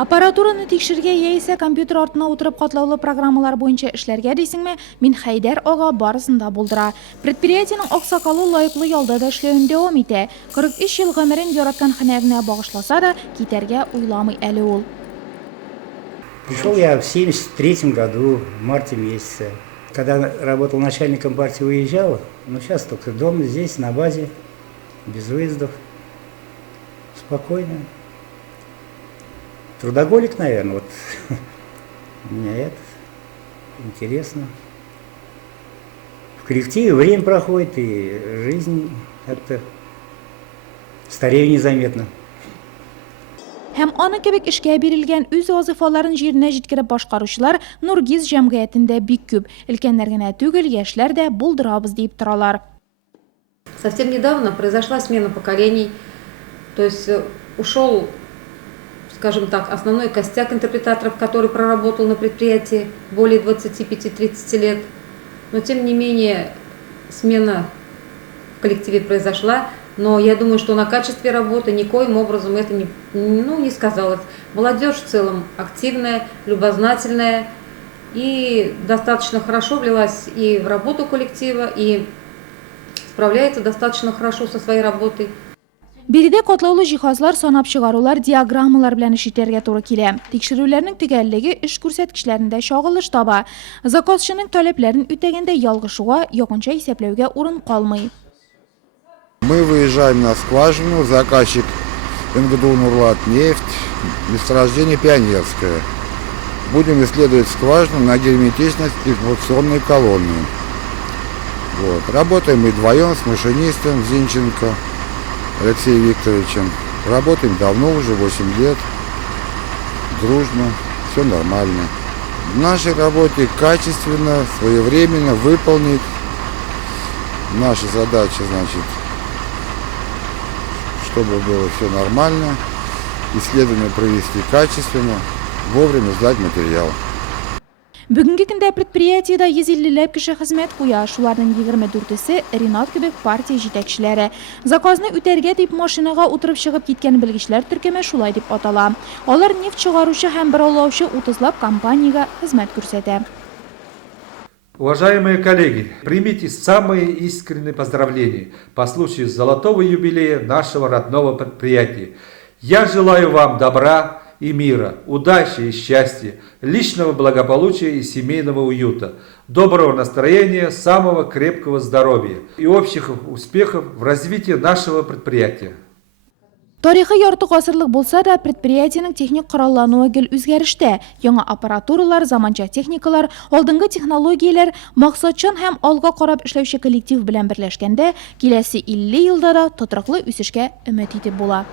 Аппаратураны тикшерге яисә компьютер артына утырып катлаулы программалар буенча эшләргә дисеңме, мин Хәйдәр ага барысында булдыра. Предприятиенең аксакалы лаеклы ялда да эшләвен дәвам итә. 43 ел гомерен яраткан һөнәренә багышласа да, китәргә уйламый әле ул. Пришел я в 73 году, в марте месяце. Когда работал начальником партии, уезжал, но сейчас только дома, здесь, на базе, без выездов, спокойно. Трудоголик, наверное, вот у меня это интересно. В коллективе время проходит, и жизнь как-то старею незаметно. Һәм аны кебек эшкә бирелгән үз вазифаларын җиренә җиткереп башкаручылар Нургиз җәмгыятендә бик күп. Өлкәннәр генә түгел, яшьләр дә булдырабыз дип торалар. Совсем недавно произошла смена поколений, то есть ушел, скажем так, основной костяк интерпретаторов, который проработал на предприятии более 25-30 лет. Но тем не менее смена в коллективе произошла. Но я думаю, что на качестве работы никоим образом это не сказалось. Молодежь в целом активная, любознательная и достаточно хорошо влилась и в работу коллектива, и справляется достаточно хорошо со своей работой. Биредә катлаулы җиһазлар, санап чыгарулар, диаграммалар белән эш итәргә туры килә. Тикшерүләрнең төгәллеге эш күрсәткечләрендә чагылыш таба. Заказчының таләпләрен үтәгәндә ялгышуга, якынча исәпләүгә урын калмый. Мы выезжаем на скважину, заказчик МГДУ Нурлат-нефть, месторождение Пионерское. Будем исследовать скважину на герметичность эксплуатационной колонны. Вот. Работаем мы вдвоем с машинистом Зинченко Алексеем Викторовичем. Работаем давно, уже 8 лет, дружно, все нормально. В нашей работе качественно, своевременно выполнить наши задачи, значит, чтобы было все нормально, исследование провести качественно, вовремя сдать материал. Бүгенге көндә предприятиедә 150ләп кеше хезмәт куя, шуларның 24-се Ринат кебек партия җитәкчеләре. Заказны үтәргә дип машинага утырып чыгып киткән белгечләр төркеме шулай дип атала. Алар нефть чыгаручы һәм бер алучы 30лап компаниягә хезмәт күрсәтә. Уважаемые коллеги, примите самые искренние поздравления по случаю золотого юбилея нашего родного предприятия. Я желаю вам добра и мира, удачи и счастья, личного благополучия и семейного уюта, доброго настроения, самого крепкого здоровья и общих успехов в развитии нашего предприятия. Тарихы ярты гасырлык булса да, предприятиенең техник кораллануы гел үзгәрештә. Яңа аппаратуралар, заманча техникалар, алдынгы технологияләр, максатчан һәм алга карап эшләүче коллектив белән берләшкәндә, киләсе 50 елда да тотрыклы үсешкә өмет итеп була.